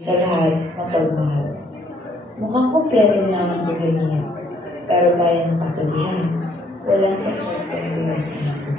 Sa lahat, mapagmahal. Mukhang kumpleto na ang buhay niya, pero gaya ng kasabihan, walang perfectong buhay sa mundo.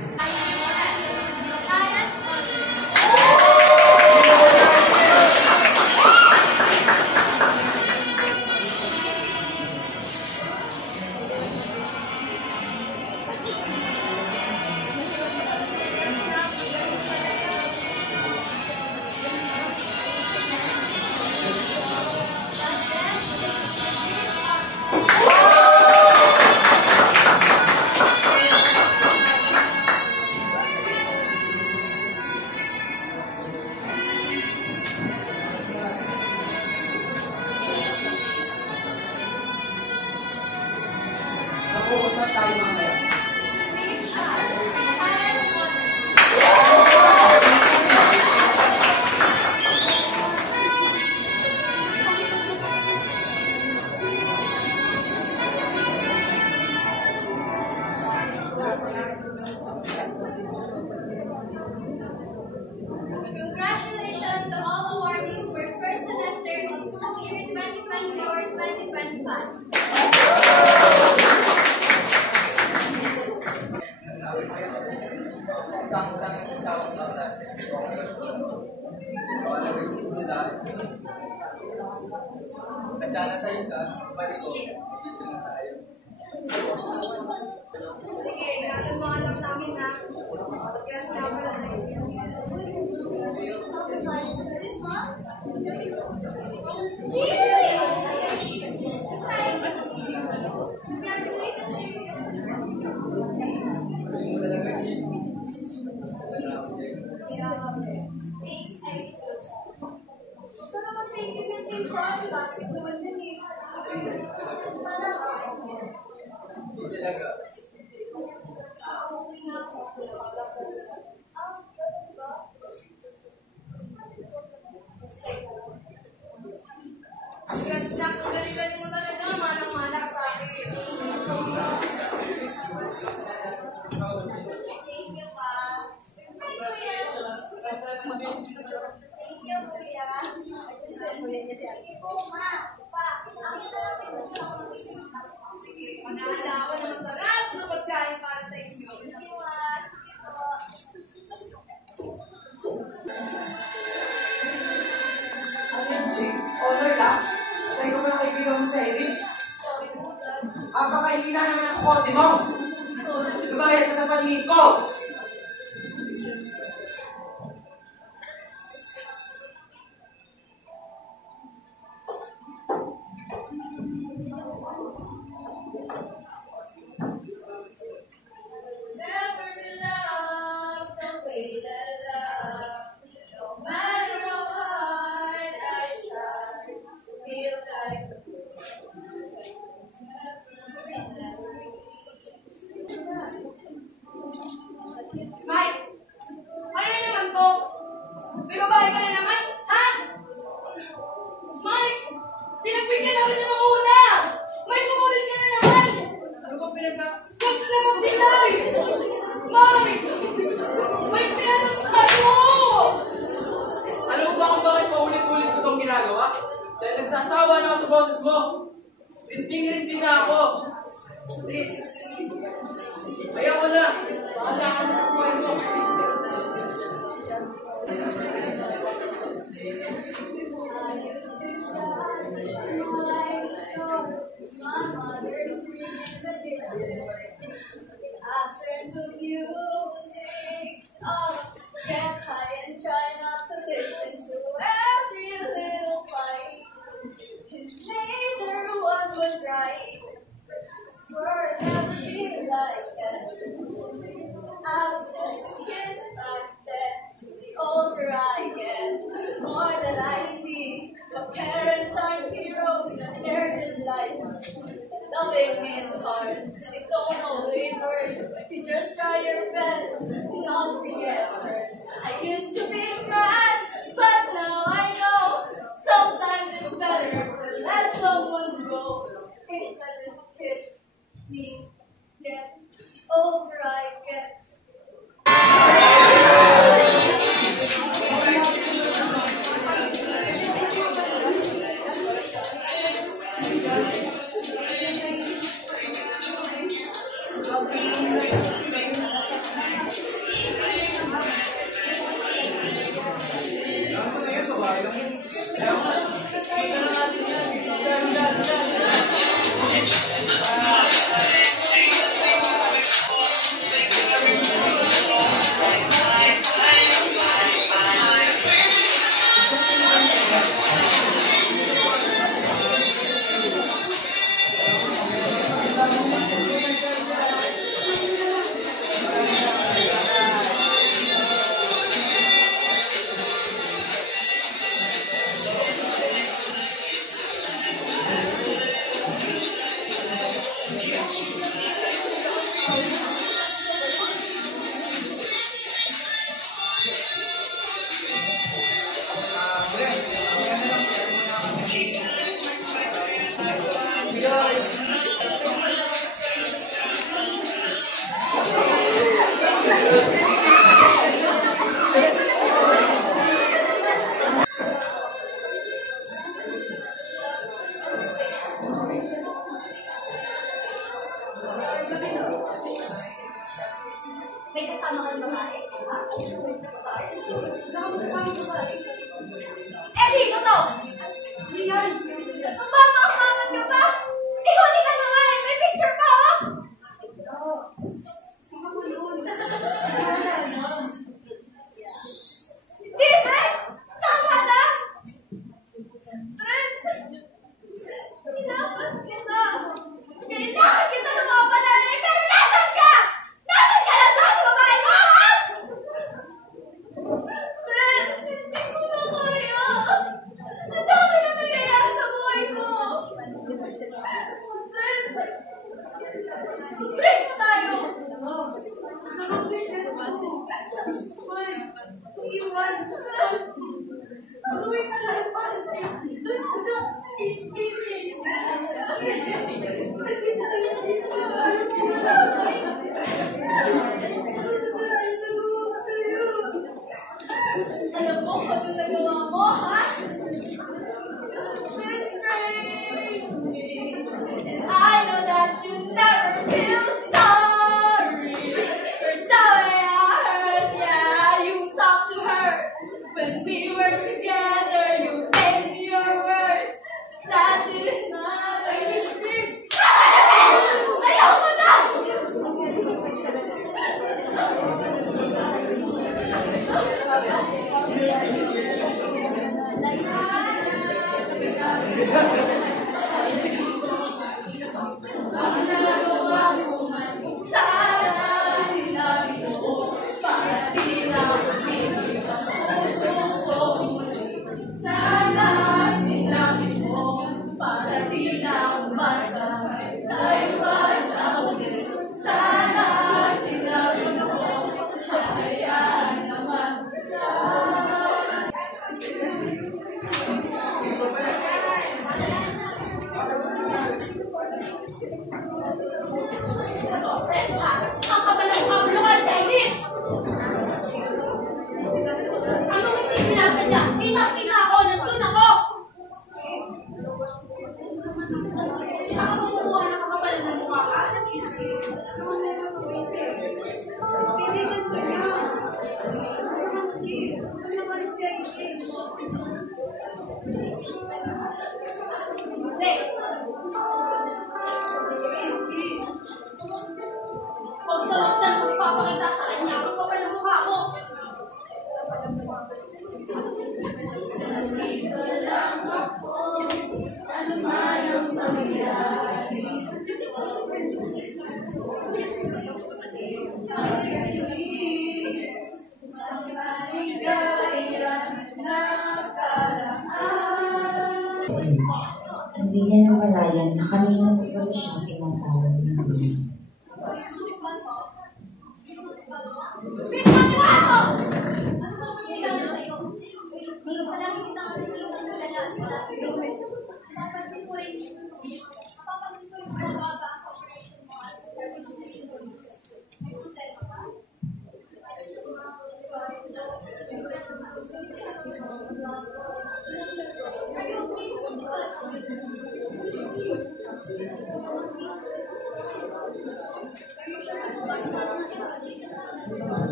Mag-uusap tayo mamaya. Congratulations to all awardees for first semester of school year 2024-2025. Sige, galang mga anak namin na. Congrats nga pala sa inyo. Congrats na, kung galing-galing mo talaga, manang-mana ka sa akin. Thank you, pa. Thank you, kuya. Sige, maghahanda ako ng masarap na pagkain para sa inyo. Thank you, ma. Honor lang. Patay ko na kaibigan mo sa English. Apakahina naman ang kote mo. Lumayas ka sa paningin ko. Never be loved the way that I love. No matter how hard I try, feel like Mike! Ano na naman to? May babae ka na naman? Ha? Mike! Pinagbigyan ako ng una! Mike, umulit ka na naman! Ano bang pinagsas? Huwag ka na mag-deny! Mike! Mike, pinatatahan mo! Alam mo ba kung bakit paulit-ulit ko itong ginagawa? Dahil nagsasawa na ako sa boses mo. Rinting-rinting na ako. Please. Ayaw ko na. Bahala ka na sa buhay mo. I turn to music, get high and try not to listen to every little fight. 'Cause neither one was right. I swear I'd never be like that. I was just a kid back then. The older I get, the more that I see. My parents aren't heroes, they're just like loving me is hard. It don't always work. You just try your best not to get hurt. I used to be mad, but now I know sometimes it's better to let someone go. It doesn't hit me yet. The older I get. Sana sinabi mo, para di na uminig ang puso ko muli. Sana sinabi mo, para di na umasa, tayo ba sa huli? Sana sinabi mo, hayaan na masasa. Ang kabalang-kabulungan sa Irish! Ano hindi sinasadya? Kita ako! Nandun ako! Saka kumukuha ng kakapal ng mukha ka? Hindi! Huwag dalas na magpapakita sa kanya ang kapal ng mukha mo. Nandito lang ako, ano man ang mangyari. Ang maligaya na karaan. Hindi niya namalayan na kanina pa pala siya tinatawag ng gulo.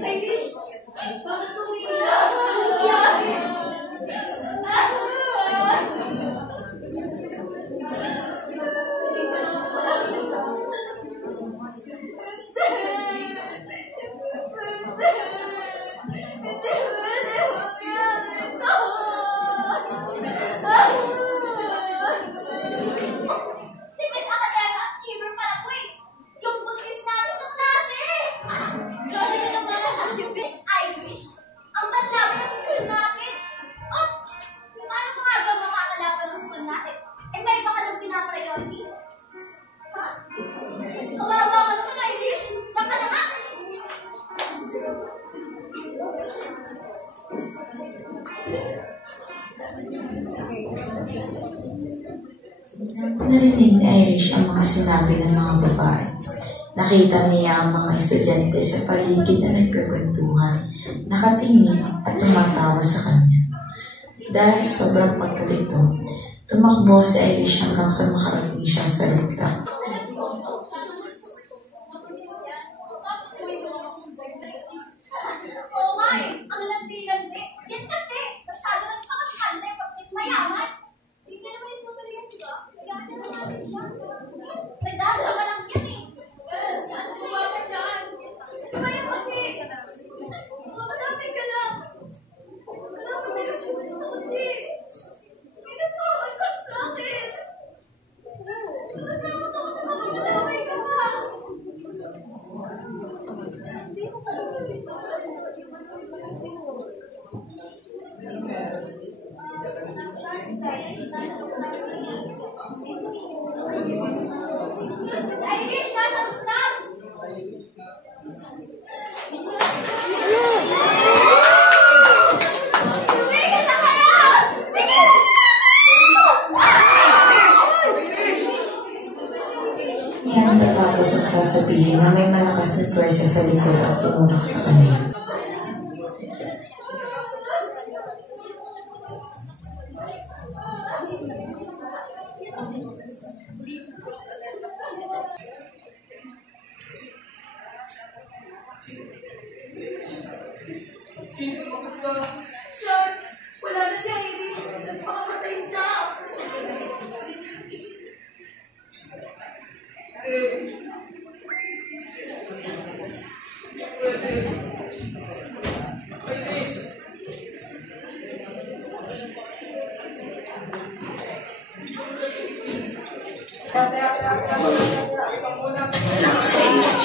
Irish! Bakit umiiyak? Nangyari? Si Miss Academic Achiever pala ko eh. Yung buntis natin ng klase. Grabe na naman ang Miss Irish. Ang ganda ng school natin. At, paano mo nga ba makakalaban ng school natin? Eh, may baka nang pinapriority. Ha? Kawawa ka naman, Irish. Baka na nga. Narinig ni Irish ang mga sinabi ng mga babae. Nakita niya ang mga estudyante sa paligid na nagkakwentuhan, nakatingin at tumatawa sa kanya. Dahil sobrang pagkalito, tumakbo si Irish hanggang sa makarating siya sa rooftop. Oo nga eh. Ang landi-landi. Yan kasi. Masyado lang pakasande pag mayaman. Hindi ka naman yung tuloy yan, di ba? Gana na natin siya. Nagdadama lang yan eh. Saan kumawa ka dyan? Kaya kasi. Madami ka lang. Wala ko na yung tumalis sa kutsi. Pinagpawan lang sa akin. Natatakot ako na makamalaway ka pa. Hindi ko pa Irish, nasa rooftop! Tumigil na kayo! Tigil na Yan natapos ang sasabihin na may malakas na pwersa sa likod at tumunak sa kanya. Sir, wala na si Irish. Nagpakamatay siya. umiyak si Irish.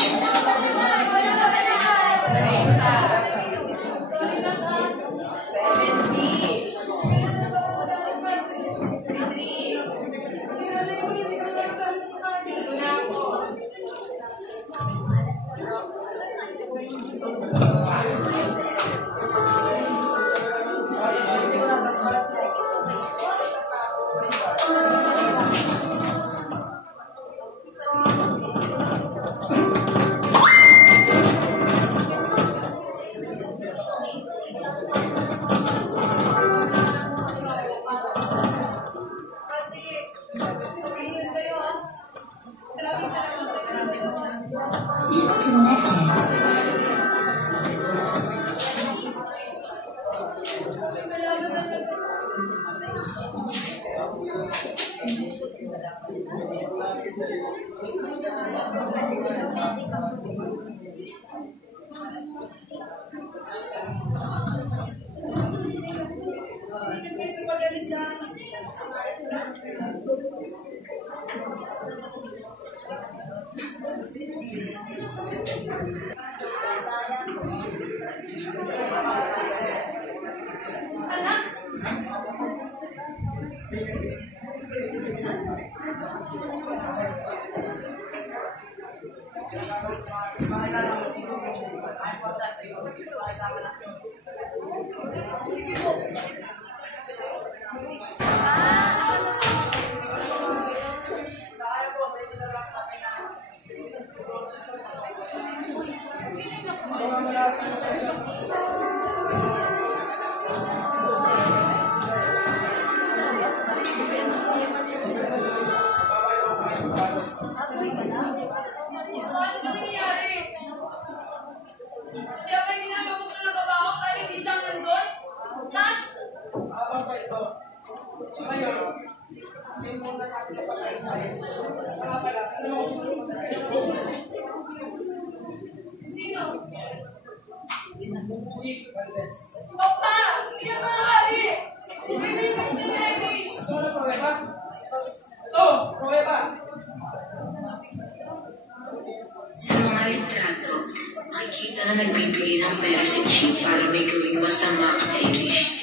Papa! Hindi na maaari! Ibibigay si Irish! Sa mga litrato, makikita na nagbibigay ng pera si Chi para may gawing masama kay Irish.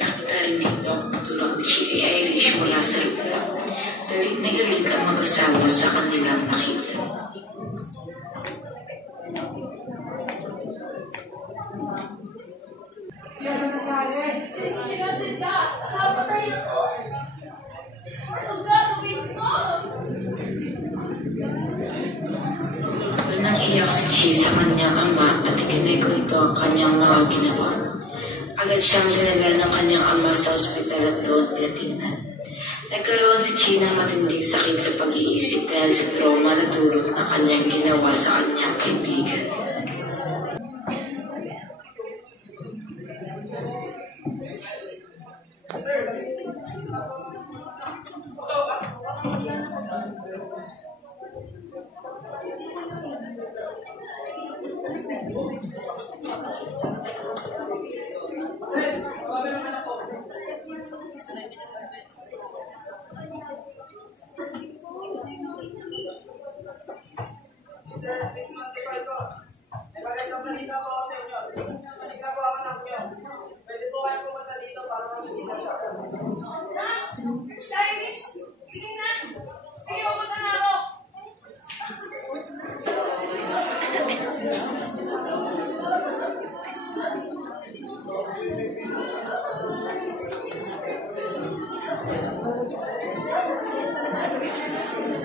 Nakita rin dito ang pagtulong ni Chi kay Irish mula sa lupa. Galit na galit ang mag-asawa sa kanilang nakita. Nang iyak si Chi sa kanyang ama at ikinigurito ang kanyang mga ginawa. Agad siyang dinala ng kanyang ama sa ospital at doon tinatingnan. Nagkaroon si Chi ng matinding sakit sa pag-iisip dahil sa trauma na dulot ng kanyang ginawa sa kanyang kaibigan. Sir, Miss Monteval ko. May magandang balita po ako sa inyo. Bisita po ako ng inyo. Pwede po kayo pumunta dito para mabisita siya. Irish! Gising na! Sige, pumunta na ako!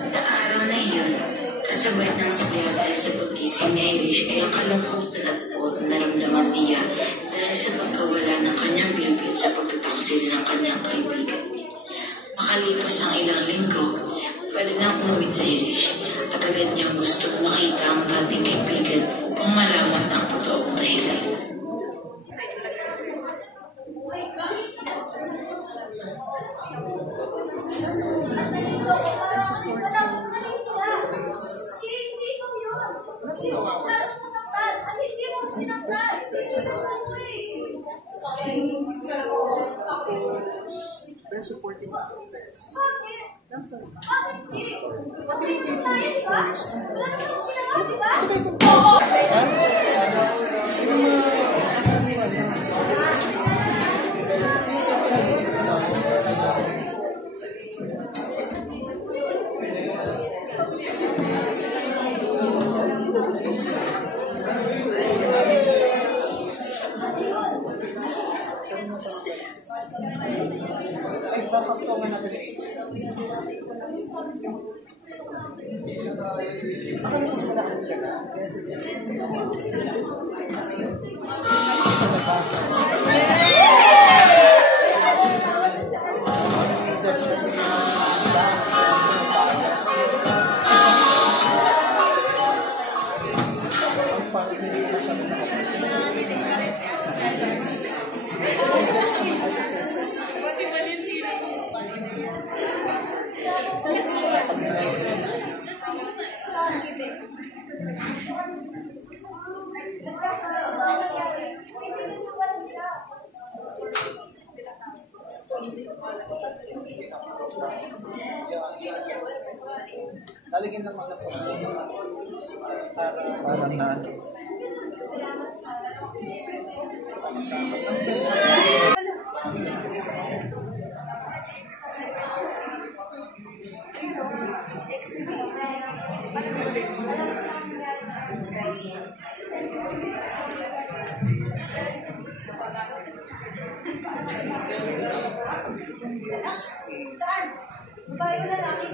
Sa araw na iyon, kasabay ng saya dahil sa pag-gising ni Irish ay ang kalungkutan at buot na naramdaman niya dahil sa pagkawala ng kanyang bibi at sa pagtataksil ng kanyang kaibigan. Makalipas ang ilang linggo, pwede nang umuwi sa Irish at agad niyang gusto makita ang dating kaibigan kung malaman ang totoong dahilan. Supporting best. That's a what do you think is stories? Lalagyan ng mga sa para na Saan? Babae na lalaki?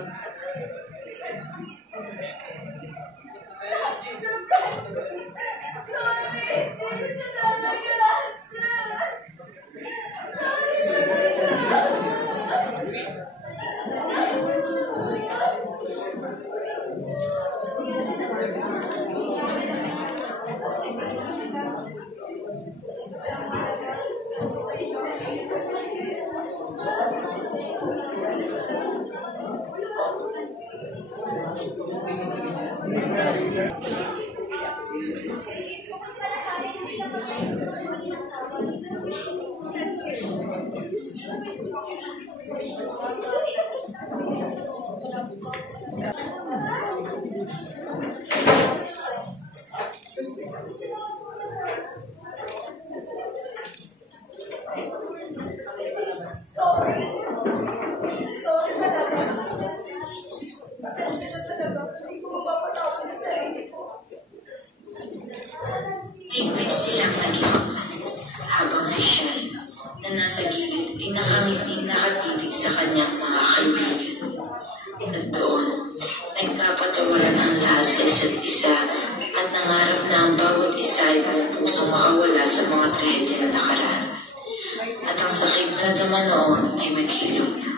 Higpit silang nag-iwan habang si Shai na nasa gilid ay nakangiting nakatitig sa kanyang mga kaibigan. At doon, nagkapatawaran ang lahat sa isa't isa at nangarap na ang bawat isa ay buong pusong makawala sa mga trahedya na nakaraan. At ang sakit na nadama noon ay maghilom na.